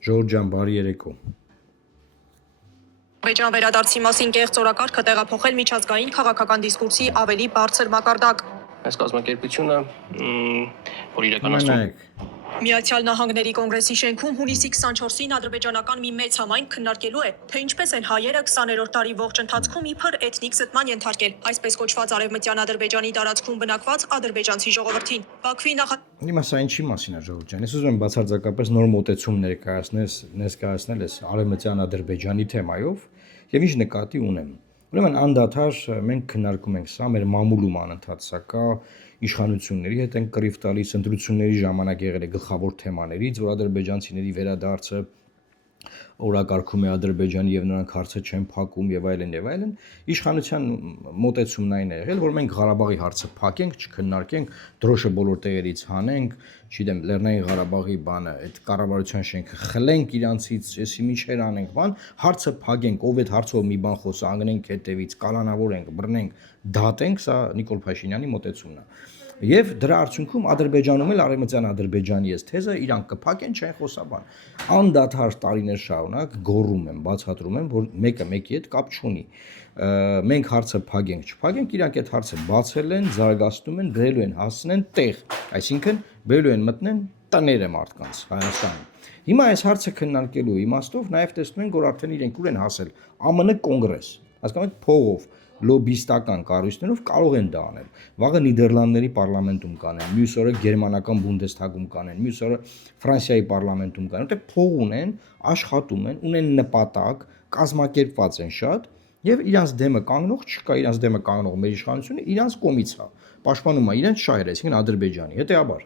Ժողովուրդ ջան, բարի երեկո։ Ադրբեջան վերադարձի մասին կեղծ օրակարգը տեղափոխել միջազգային քաղաքական դիսկուրսի ավելի բարձր մակարդակ։ Այս կազմակերպությունը, որ իրականացնում Միացյալ Նահանգների կոնգրեսի շենքում հունիսի 24-ին ադրբեջանական մի մեծ համայնք քննարկելու է, թե ինչպես են հայերը 20-րդ դարի ողջ ընթացքում իբր էթնիկ զտման ենթարկել, այսպես կոչված արևմտյան Ադրբեջանի տարածքում բնակված ադրբեջանցի ժողովրդին։ Բաքվի Հիմա սա ինչի մասին է ժողովուրդ ջան։ Ես ուզում եմ բացարձակապես նոր մոտեցում ներկայացնել այս արևմտյան Ադրբեջանի թեմայով եւ ինչ նկատի ունեմ։ Ուրեմն անդադար մենք քննարկում ենք սա, մեր մամուլում անընդհատ սա կա, իշխանությունների հետ են կռիվ տալիս, ընտրությունների ժամանակ եղել է գլխավոր թեմաներից, որ ադրբեջանցիների վերադարձը օրակարգում է Ադրբեջանի եւ նրանք հարցը չեն փակում եւ այլն եւ այլն, իշխանության մոտեցումն այն է եղել, որ մենք Ղարաբաղի հարցը փակենք, չքննարկենք, դրոշը բոլոր տեղերից հանենք, չգիտեմ, Լեռնային Ղարաբաղի բանը, այդ կառավարության շենքը խլենք իրանցից, էսի միջեր անենք, բան, հարցը փակենք, ով այդ հարցով մի բան խոսա, անգնենք հետևից, կալանավորենք, բռնենք, դատենք, սա Նիկոլ Փաշինյանի մոտեցումն է։ Եվ դրա արդյունքում Ադրբեջանում էլ արևմտյան Ադրբեջանի այս թեզը իրանք կփակեն, չեն խոսաբան։ Անդադար տարիներ շարունակ գոռում եմ, բացատրում եմ, որ մեկը մեկի հետ կապ չունի։ Մենք հարցը փակենք, չփակենք, իրանք այդ հարցը բացել են, զարգացնում են, բերելու են հասնեն տեղ, այսինքն բերելու են մտնեն տները մարդկանց Հայաստանում։ Հիմա այս հարցը քննարկելու իմաստով նաև տեսնում ենք, որ արդեն իրենք ուր են հասել ԱՄՆ կոնգրես, հասկանում եք, փողով լոբիստական կառույցներով կարող են դա անել։ Վաղը Նիդերլանդների պարլամենտում կանեն, մյուս օրը գերմանական Բունդեսթագում կանեն, մյուս օրը Ֆրանսիայի պարլամենտում կանեն, որտեղ փող ունեն, աշխատում են, ունեն նպատակ, կազմակերպված են շատ եւ իրանց դեմը կանգնող չկա, իրանց դեմը կանգնող մեր իշխանությունը իրանց կողմից է, պաշտպանում է իրանց շահերը, այսինքն Ադրբեջանի։ Հետեւաբար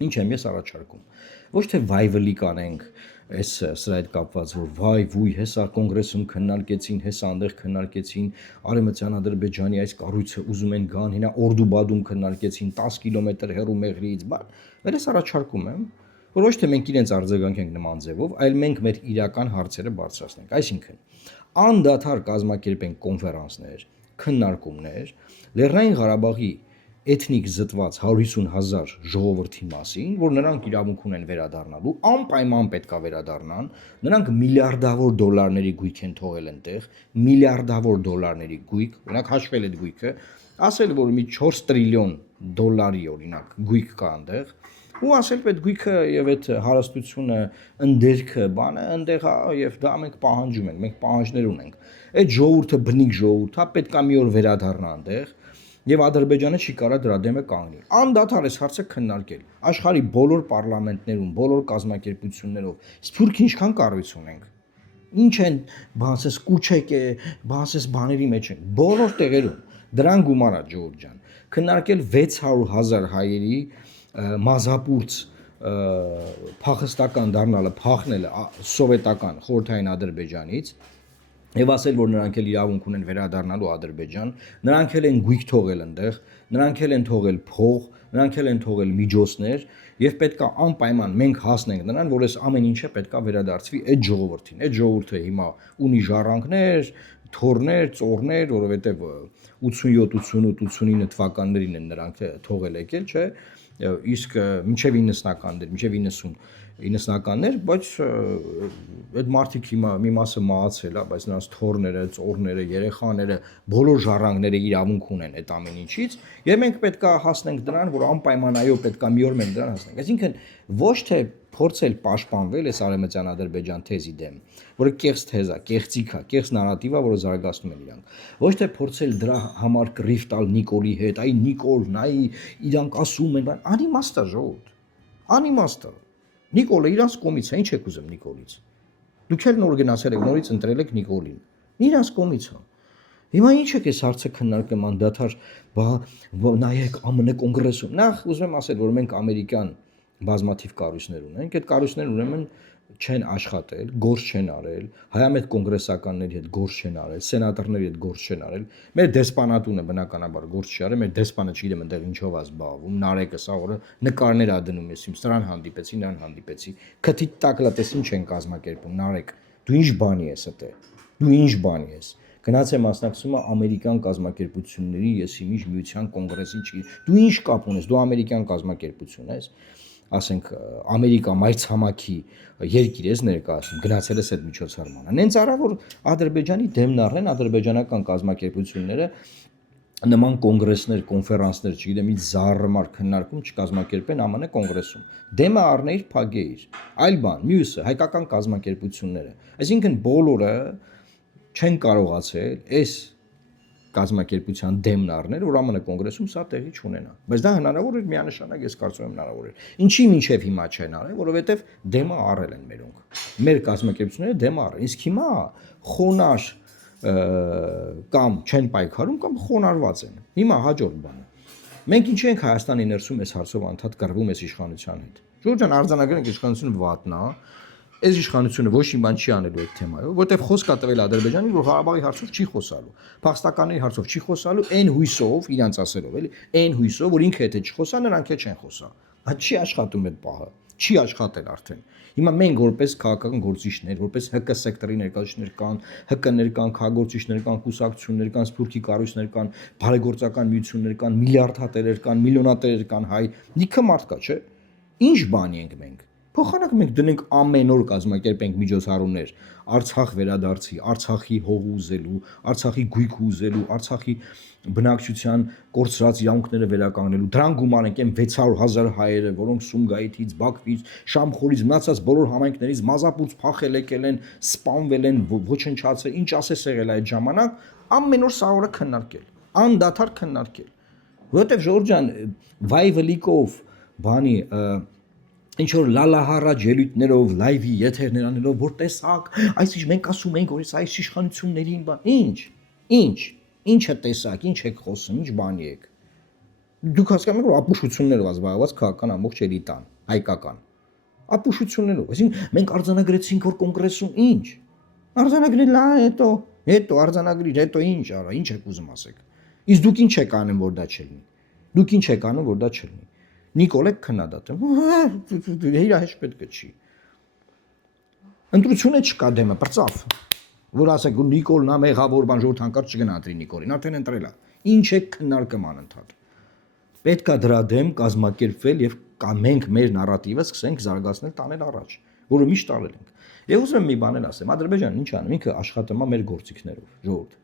ինչ եմ ես առաջարկում։ Ոչ թե վայվլի կանենք այս սրա հետ կապված, որ վայ վույ հեսա կոնգրեսում քննարկեցին, հեսա այնտեղ քննարկեցին, արևմտյան Ադրբեջանի այս կառույցը ուզում են գան, հինա Օրդուբադում քննարկեցին 10 կիլոմետր հեռու Մեղրիից, բան։ Ես առաջարկում եմ, որ ոչ թե մենք իրենց արձագանքենք նման ձևով, այլ մենք մեր իրական հարցերը բարձրացնենք։ Այսինքն, անդադար կազմակերպենք կոնֆերանսներ, քննարկումներ, Լեռնային Ղարաբաղի էթնիկ զտված 150,000 ժողովրդի մասին, որ նրանք իրավունք ունեն վերադառնալու, անպայման պետք է վերադառնան, նրանք միլիարդավոր դոլարների գույք են թողել այնտեղ, միլիարդավոր դոլարների գույք, օրինակ հաշվել այդ գույքը, ասել որ մի 4 տրիլիոն դոլարի օրինակ գույք կա այնտեղ, ու ասել այդ գույքը եւ այդ հարստությունը, ընդերքը, բանը այնտեղ է եւ դա մենք պահանջում ենք, մենք պահանջներ ունենք։ Այդ ժողովուրդը բնիկ ժողովուրդ է, պետք է մի օր վերադառնա այնտեղ։ Եվ Ադրբեջանը չի կարա դրա դեմը կանգնի։ Անդադար այս հարցը քննարկել։ Աշխարհի բոլոր պարլամենտներում, բոլոր կազմակերպություններով, սփյուռք ինչքան կառույց ունենք։ Ինչ են, բացես կուչեկ է, բացես բաների մեջ են, բոլոր տեղերում։ Դրան գումար է ժողովուրդ ջան։ Քննարկել 600,000 հայերի մազապուրց փախստական դառնալը, փախնելը սովետական խորհրդային Ադրբեջանից եւ ասել որ նրանք էլ իրավունք ունեն վերադառնալու Ադրբեջան, նրանք էլ են գույք թողել այնտեղ, նրանք էլ են թողել փող, նրանք էլ են թողել միջոցներ եւ պետքա անպայման մենք հասնենք նրան, որ այս ամեն ինչը պետքա վերադարձվի այդ ժողովրդին։ Այդ ժողովուրդը հիմա ունի ժառանգներ, թորներ, ծորներ, որովհետեւ 87-88-89 թվականներին են նրանք թողել եկել, չէ՞, իսկ մինչև 90-ականներ, մինչև 90-ականներ, բայց այդ մարդիկ հիմա մի մասը մահացել է, բայց նրանց թորները, ծորները, երեխաները, բոլոր ժառանգները իրավունք ունեն այդ ամեն ինչից, եւ մենք պետքա հասնենք դրան, որ անպայման այո պետքա մի օր մենք դրան հասնենք։ Այսինքն ոչ թե փորձել պաշտպանվել այս արևմտյան Ադրբեջան թեզի դեմ, որը կեղծ թեզ է, կեղծիք է, կեղծ նարատիվ է, որը զարգացնում են իրանք։ Ոչ թե փորձել դրա համար կռիվ տալ Նիկոլի հետ, այ Նիկոլն, այ իրանք ասում են, բան, անիմաստ է ժողովուրդ։ Անիմաստ է։ Նիկոլը իրանց կողմից է, ինչ եք ուզում Նիկոլից։ Դուք էլ նոր գնացել եք, նորից ընտրել եք Նիկոլին։ Իրանց կողմից է։ Հիմա ինչ եք այս հարցը քննարկում անդադար, նայեք ԱՄՆ կոնգրեսում։ Նախ ուզում եմ ասել, որ մենք ամերիկյան բազմաթիվ կառույցներ ունենք, այդ կառույցներն ուրեմն չեն աշխատել, գործ չեն արել, հայամետ կոնգրեսականների հետ գործ չեն արել, սենատորների հետ գործ չեն արել, մեր դեսպանատունը բնականաբար գործ չի արել, մեր դեսպանը չգիտեմ այնտեղ ինչով է զբաղվում, Նարեկը սա օրը նկարներ ա դնում ես իմ, սրան հանդիպեցի, նրան հանդիպեցի, քթի տակլատես ինչ են կազմակերպում, Նարեկ, դու ինչ բանի ես այդտեղ, դու ինչ բանի ես, գնաց է մասնակցում է ամերիկյան կազմակերպությունների, ես իմիջ միության կոնգրեսի չի, դու ինչ կապ ունես, դու ամերիկյան կազմակերպություն ես, ասենք Ամերիկա մայրցամաքի երկիր ես ներկայացնում, գնացել ես այդ միջոցառմանը։ Նենց արա որ Ադրբեջանի դեմն առնեն ադրբեջանական կազմակերպությունները նման կոնգրեսներ, կոնֆերանսներ, չգիտեմ, ինչ զառմար քննարկում չկազմակերպեն ԱՄՆ կոնգրեսում։ Դեմը առնեիր, փագեիր։ Այլ բան, մյուսը հայկական կազմակերպությունները։ Այսինքն բոլորը չեն կարողացել այս կազմակերպության դեմն առնել, որ ԱՄՆ կոնգրեսում սա տեղի չունենա։ Բայց դա հնարավոր էր միանշանակ, ես կարծում եմ հնարավոր էր։ Ինչի մինչև հիմա չեն արել, որովհետև դեմը առել են մերոնք։ Մեր կազմակերպությունները դեմը առել։ Իսկ հիմա խոնար կամ չեն պայքարում կամ խոնարհված են։ Հիմա հաջորդ բանը։ Մենք ինչ ենք Հայաստանի ներսում այս հարցով անդադ կռվում այս իշխանության հետ։ Ժողովրդան արձանագրենք իշխանությունը վատնա, այս իշխանությունը ոչ մի բան չի անելու այդ թեմայով, որտեղ խոսք կա տվել Ադրբեջանին, որ Ղարաբաղի հարցով չի խոսալու, Փախստականների հարցով չի խոսալու, այն հույսով, իրանց ասելով, էլի, այն հույսով, որ ինքը եթե չխոսա, նրանք էլ չեն խոսա։ Դա չի աշխատում այդ պահը, չի աշխատել արդեն։ Հիմա մենք որպես քաղաքական գործիչներ, որպես ՀԿ սեկտորի ներկայացուցիչներ կան, ՀԿ-ներ կան, քաղաքագործիչներ կան, կուսակցություններ կան, սփյուռքի կառույցներ կան, բարեգործական միություններ կան, միլիարդատերեր կան, միլիոնատերեր կան, հայ, լիքը մարդ կա, չէ՞։ Ինչ բանի ենք մենք։ Փոխանակ մենք դնենք ամեն օր կազմակերպենք միջոցառումներ Արցախ վերադարձի, Արցախի հող ուզելու, Արցախի գույք ուզելու, Արցախի բնակչության կորցրած իրավունքները վերականգնելու։ Դրան գումարենք այն 600,000 հայերը, որոնք Սումգայիթից, Բաքվից, Շամխորից, մնացած բոլոր համայնքներից մազապուց փախել եկել են, սպանվել են, ոչնչացել, ինչ ասես եղել այդ ժամանակ, ամեն օր սա օրը քննարկել, անդադար քննարկել։ Որովհետև Ժորժ ջան, վայվլիկով, բանի ինչ որ լալահարաջ ելույթներով, լայվի եթերներ անելով, որ տեսակ, այսինչ մենք ասում ենք, որ այս իշխանություններին բան, ինչը տեսակ, ինչ եք խոսում, ինչ բանի եք։ Դուք հասկանում եք, որ ապուշություններով զբաղված քաղաքական ամբողջ էլիտան, հայկական։ Ապուշություններով, այսինքն մենք արձանագրեցինք, որ կոնգրեսում ինչ։ Արձանագրել է, հետո արձանագրիր, հետո ինչ արա, ինչ եք ուզում ասեք։ Իսկ դուք ինչ եք անում, որ դա չլինի։ Դուք ինչ եք անում, որ դա չլինի։ Նիկոլեք քննադատում, իրահեշ պետք է չի։ Ընտրությունը չկա դեմը, պրծավ, որ ասեք, որ Նիկոլն է մեղավոր բան, ժողովուրդ հանկարծ չգնահատի Նիկոլին, արդեն ընտրել է։ Ինչ է քննարկում անընդհատ։ Պետք է դրա դեմ կազմակերպվել եւ մենք մեր նարատիվը սկսենք զարգացնել, տանել առաջ, որը միշտ արել ենք։ Եվ ուզում եմ մի բան ասեմ, Ադրբեջանն ինչ անում, ինքը աշխատում է մեր գործիքներով, ժողովուրդ։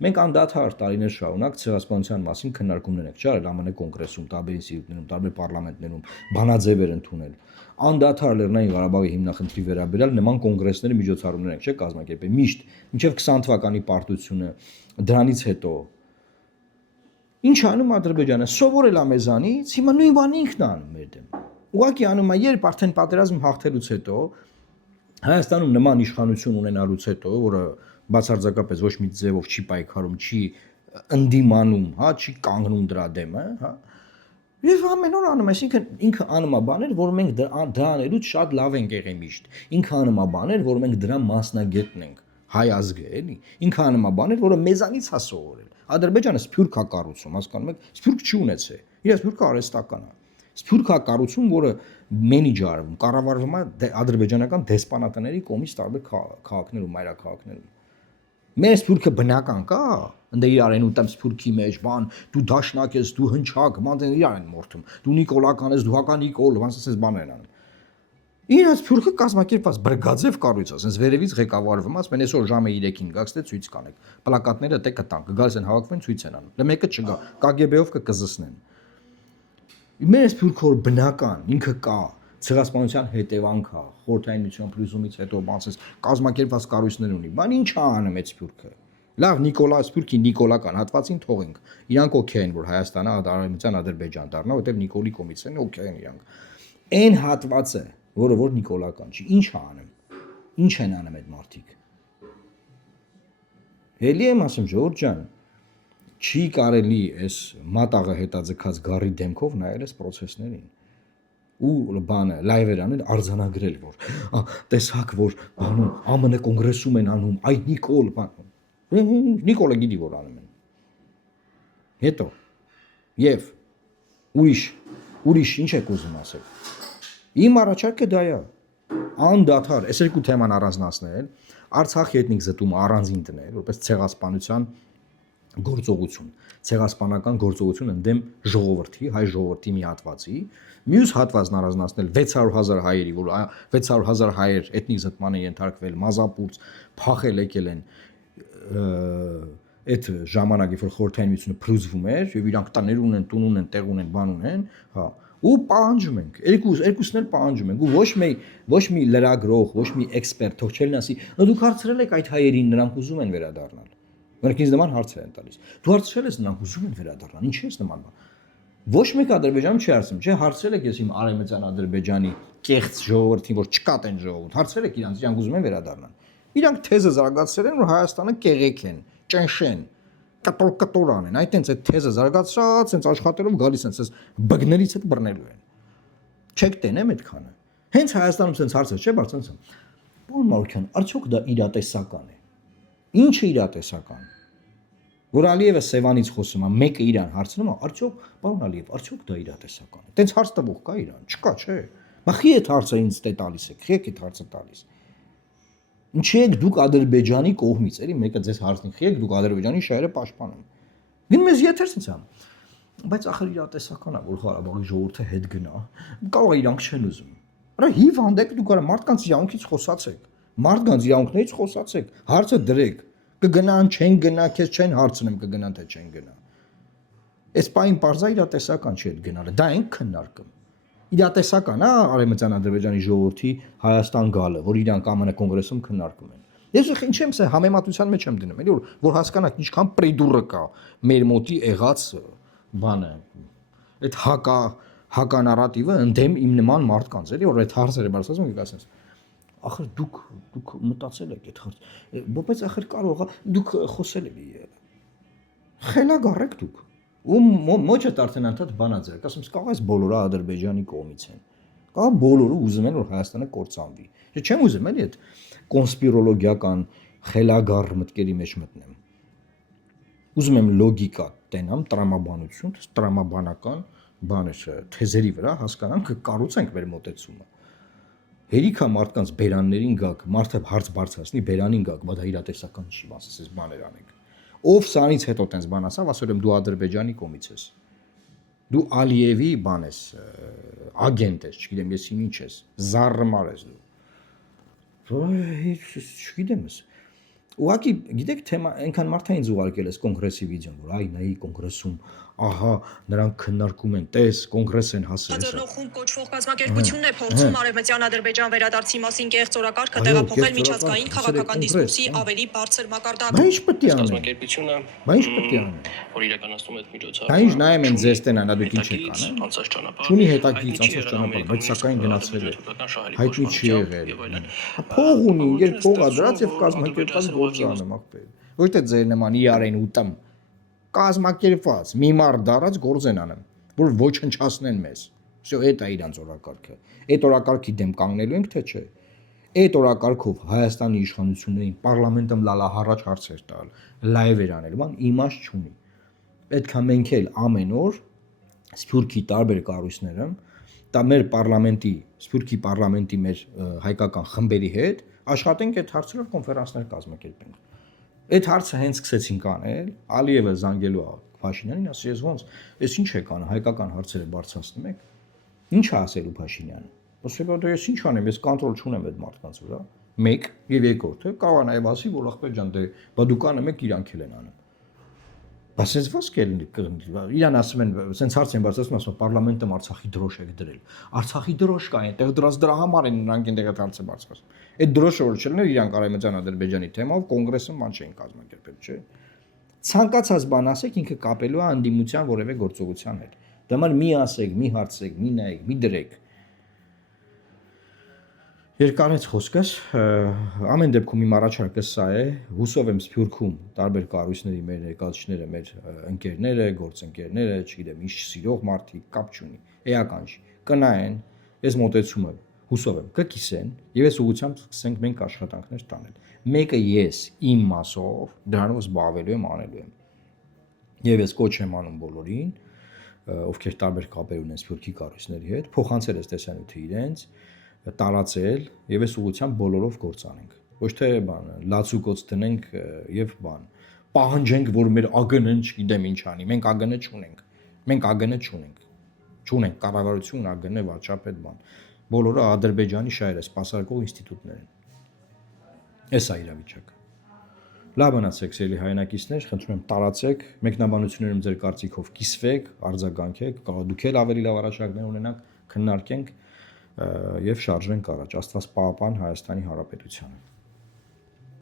Մենք անդադար տարիներ շարունակ ցեղասպանության մասին քննարկումներ ենք ճարել ԱՄՆ կոնգրեսում, տարբեր ինստիտուտներում, տարբեր պարլամենտներում, բանաձևեր ընդունել։ Անդադար Լեռնային Ղարաբաղի հիմնախնդրի վերաբերյալ նման կոնգրեսների միջոցառումներ ենք, չէ՞, կազմակերպել։ Միշտ մինչև 20 թվականի պարտությունը, դրանից հետո ինչ անում Ադրբեջանը, սովորել է մեզանից, հիմա նույն բանը ինքն է անում մեր դեմ։ Ուղղակի անում է, երբ արդեն պատերազմ հաղթելուց հետո Հայաստանում նման իշխանություն ունենալուց հետո, որը բացարձակապես ոչ մի ձևով չի պայքարում, չի ընդդիմանում, հա, չի կանգնում դրա դեմը, հա։ Եվ ամեն օր անում, այսինքն ինքը անում է բաներ, որ մենք դա անելուց շատ լավ ենք եղել միշտ։ Ինքը անում է բաներ, որ մենք դրա մասնագետն ենք, հայ ազգը, էլի։ Ինքը անում է բաներ, որը մեզանից է սովորել։ Ադրբեջանը սփյուռք է կառուցում, հասկանում եք, սփյուռք չի ունեցել։ Իր սփյուռքը արհեստական է։ Սփյուռք է կառուցում, որը մենեջ արվում, կառավարվում է ադրբեջանական դեսպանատների կողմից տարբեր քաղաքներում, մայրաքաղաքներում։ Մեր սփյուռքը բնական կա, ընդ իրար են ուտեմ սփյուռքի մեջ, բան, դու դաշնակ ես, դու հնչակ, ման իրար են մորթում, դու նիկոլական ես, դու հակա նիկոլ, ոնց ասես բաներ անում։ Իրաց սփյուռքը կազմակերպված բրգաձև կառույց է, ասես վերևից ղեկավարվում, ասում են այսօր ժամը 3-ին գաք, ստե ցույց կանեք։ Պլակատները դե կտան, կգալիս են հավաքվեն, ցույց են անում։ Դե մեկը չգա, KGB-ով կկզսնեն։ Մեր սփյուռքը որ բնական, ինքը կա, ցեղասպանության հետևանք է, խորհրդային միության փլուզումից հետո բացես կազմակերպված կառույցներ ունի։ Բան ի՞նչ է անում այդ սփյուռքը։ Լավ Նիկոլա սփյուռքի նիկոլական հատվածին թողենք։ Իրանք օքեյ են, որ Հայաստանը արևմտյան Ադրբեջան դառնա, որտեղ Նիկոլի կողմից են օքեյ են իրանք։ Այն հատվածը, որը որ նիկոլական չի, ի՞նչ է անում։ Ինչ են անում այդ մարդիկ։ Էլի եմ ասում Ժորժ ջան, չի կարելի այս մատաղը հետաձգած գարի դեմքով նայել այս process-ներին։ Ու բանը լայվեր անել արձանագրել որ տեսակ որ բանում ԱՄՆ կոնգրեսում են անում այ Նիկոլ բան Նիկոլը գիտի որ անում են հետո եւ ուրիշ ինչ եք ուզում ասել իմ առաջարկը դա է անդադար այս երկու թեման առանձնացնել Արցախի էթնիկ զտումը առանձին դնել որպես ցեղասպանության գործողություն, ցեղասպանական գործողություն ընդդեմ ժողովրդի, հայ ժողովրդի մի հատվածի, մյուս հատվածն առանձնացնել 600,000 հայերի, որ 600,000 հայեր էթնիկ զտման են ենթարկվել, մազապուրց, փախել եկել են այդ ժամանակ, երբ որ խորհրդային միությունը փլուզվում էր, եւ իրանք տաներ ունեն, տուն ունեն, տեղ ունեն, բան ունեն, հա, ու պահանջում ենք, երկուսն էլ պահանջում ենք, ու ոչ մի լրագրող, ոչ մի էքսպերտ թող չելն ասի, դուք հարցրել եք այդ հայերին, նրանք ուզում են վերադառնալ։ Նրանք ինձ նման հարցեր են տալիս։ Դու հարցրել ես նրանք ուզում են վերադառնալ, ինչ ես նման բան։ Ոչ մեկ Ադրբեջանում չի հարցնում, չէ, հարցրել եք ես իմ արևմտյան Ադրբեջանի կեղծ ժողովրդին, որ չկա տեն ժողովուրդ, հարցրել եք իրանք ուզում են վերադառնալ։ Իրանք թեզը զարգացրել են, որ Հայաստանը կեղեք են, ճնշեն, կտոր անեն, այդ այդ թեզը զարգացած, հենց աշխատելով գալիս են, ասես բգներից հետ բռնելու են։ Չեք տենեմ այդքանը։ Հենց Հայաստանում sense հարցը չէ, բայց sense։ Պարոն Մարուկյան, արդյոք դա իրատեսական է։ Ինչը իրատեսական։ Որ Ալիևը Սևանից խոսում է, մեկը իրան հարցնում է, արդյոք, պարոն Ալիև, արդյոք դա իրատեսական է։ Տենց հարց տվող կա իրան, չկա, չէ։ Բա խի այդ հարցը ինձ տե տալիս եք, խի եք այդ հարցը տալիս։ Ինչի եք դուք Ադրբեջանի կողմից, էլի մեկը ձեզ հարցնի, խի եք դուք Ադրբեջանի շահերը պաշտպանում։ Գին մեզ եթեր ցնց ամ։ Բայց ախր իրատեսական է, որ Ղարաբաղի ժողովուրդը հետ գնա, կարող է իրանք չեն ուզում։ Արա հիվանդ եք դուք արա մարդկանց իրավունքից խոսացեք։ Մարդկանց իրավունքներից խոսացեք, հարցը դրեք։ Կգնան, չեն գնա, քեզ չեն հարցնեմ կգնան թե չեն գնա։ Այս պայն parza իրատեսական չի այդ գնալը, դա ենք քննարկում։ Իրատեսական է Արևմտյան Ադրբեջանի ժողովրդի Հայաստան գալը, որ իրանք ԱՄՆ կոնգրեսում քննարկում են։ Ես ինչ եմ ասել, համեմատության մեջ եմ դնում, էլի որ հասկանաք ինչքան պրեդուրը կա մեր մոտի եղած բանը։ Այդ հականարատիվը ընդդեմ իմ նման մարդկանց, էլի որ այդ հարցերը բարձրացում եք ասես։ Ախր դուք մտածել եք այդ հարց։ Բայց ախր կարող է դուք խոսել եք։ Խելագար եք դուք։ Ու ոչը արդեն անդադ բանաձեր, ասում ես կարող ես բոլորը Ադրբեջանի կողմից են։ Կարող բոլորը ուզում են որ Հայաստանը կործանվի։ Ես չեմ ուզում էլի այդ կոնսպիրոլոգիական խելագար մտքերի մեջ մտնեմ։ Ուզում եմ լոգիկա տենամ, տրամաբանություն, տրամաբանական բաներ թեզերի վրա հասկանամ, կկառուցենք մեր մոտեցումը։ Հերիքա մարդկանց բերաններին գաք, մարդը հարց բարձրացնի բերանին գաք, բայց դա իրատեսական չի, ասես բաներ անենք։ Ով սրանից հետո տենց բան ասավ, ասել եմ դու Ադրբեջանի կողմից ես։ Դու Ալիևի բան ես, ագենտ ես, չգիտեմ ես ինչ ես, զառմար ես դու։ Չգիտեմ ես։ Ուղղակի գիտեք թեմա այնքան մարդա ինձ ուղարկել էս կոնգրեսի վիդեոն, որ այ նայի կոնգրեսում, ահա նրանք քննարկում են, տես կոնգրես են հասել։ Ադրբեջանում կոչվող կազմակերպությունն է փորձում Արևմտյան Ադրբեջան վերադարձի մասին կեղծ օրակարգը տեղափոխել միջազգային քաղաքական դիսկուրսի ավելի բարձր մակարդակ։ Բա ինչ պետք է անեն։ Կազմակերպությունը, Բա ինչ պետք է անեն։ որ իրականացնում է այդ միջոցառումը։ Դա ինչ նայեմ են ձեզ տենան, դա դուք ինչ եք անեն։ Անցած ճանապարհ։ Չունի հետաքրքիր անցած ճանապարհ, բայց սակայն գնացել է։ Հայտնի չի եղել։ Փող ունի, երբ փողա դրած եւ կազմակերպած գործ անում ախպեր։ Ոչ թե ձեր նման իրեն ուտեմ։ Կազմակերպված մի մարդ դարած գործ են անում, որ ոչնչացնեն մեզ։ Всё, это իրանց օրակարգը։ Այդ օրակարգի դեմ կանգնելու ենք թե չէ։ Այդ օրակարգով Հայաստանի իշխանություններին պարլամենտում լալահառաջ հարցեր տալ, լայվեր անել, բան իմաստ չունի։ Պետք է մենք էլ ամեն օր Սփյուռքի տարբեր կառույցները, դա մեր պարլամենտի, Սփյուռքի պարլամենտի մեր հայկական խմբերի հետ աշխատենք այդ հարցերով կոնֆերանսներ կազմակերպենք։ Այդ հարցը հենց սկսեցինք անել, Ալիևը զանգելու է Փաշինյանին, ասի ես ոնց, ես ինչ եք անում, հայկական հարցերը բարձրացնում եք։ Ինչ է ասելու Փաշինյանը։ Ասել է ես ինչ անեմ, ես կոնտրոլ չունեմ այդ մարդկանց վրա։ Մեկ եւ երկրորդը կարող է նաեւ ասի, որ ախպեր ջան, դե բա դուք անում եք, իրանք էլ են անում։ Բայց ես ո՞նց կելնի, իրան ասում են, սենց հարց են բարձրացնում, ասում պարլամենտում Արցախի դրոշ եք դրել։ Արցախի դրոշ կա, այնտեղ դրած դրա համար են նրանք այնտեղ այդ հարցը բարձրացնում։ Այդ դրոշը որ չլներ իրանք Արևմտյան Ադրբեջանի թեմայով կոնգրեսում ման չէին կազմակերպել, չէ։ Ցանկացած բան ասեք, ինքը կապելու է անդիմության որևէ գործողության հետ։ Դա համար մի ասեք, մի հարցեք, մի նայեք, մի դրեք։ Երկարեց խոսքս, ամեն դեպքում իմ առաջարկը սա է, հուսով եմ Սփյուռքում տարբեր կառույցների մեր ներկայացուցիչները, մեր ընկերները, գործընկերները, չգիտեմ, ինչ սիրող մարդիկ, կապ չունի, էական չի, կնայեն, ես մոտեցումը հուսով եմ կկիսեն, եւ ես ուղղությամբ սկսենք մենք աշխատանքներ տանել։ Մեկը ես իմ մասով դրանով զբաղվելու եմ, անելու եմ։ Եվ ես կոչ եմ անում բոլորին, ովքեր տարբեր կապեր ունեն Սփյուռքի կառույցների հետ, փոխանցել այս տեսանյութը իրենց տարածել եւ այս ուղղությամբ բոլորով գործ անենք։ Ոչ թե բան լացուկոց դնենք եւ բան պահանջենք, որ մեր ԱԳՆ-ն չգիտեմ ինչ անի։ Մենք ԱԳՆ չունենք։ Մենք ԱԳՆ չունենք։ Չունենք կառավարություն, ԱԳՆ, վարչապետ բան։ Բոլորը Ադրբեջանի շահերը սպասարկող ինստիտուտներ են։ Էս է իրավիճակը։ Լավ մնացեք, սիրելի հայրենակիցներ, խնդրում եմ տարածեք, մեկնաբանություններում ձեր կարծիքով կիսվեք, արձագանքեք, կարող դուք էլ ավելի լավ առաջարկներ ունենաք, քննարկենք եւ շարժվենք առաջ։ Աստված պահապան Հայաստանի Հանրապետությանը։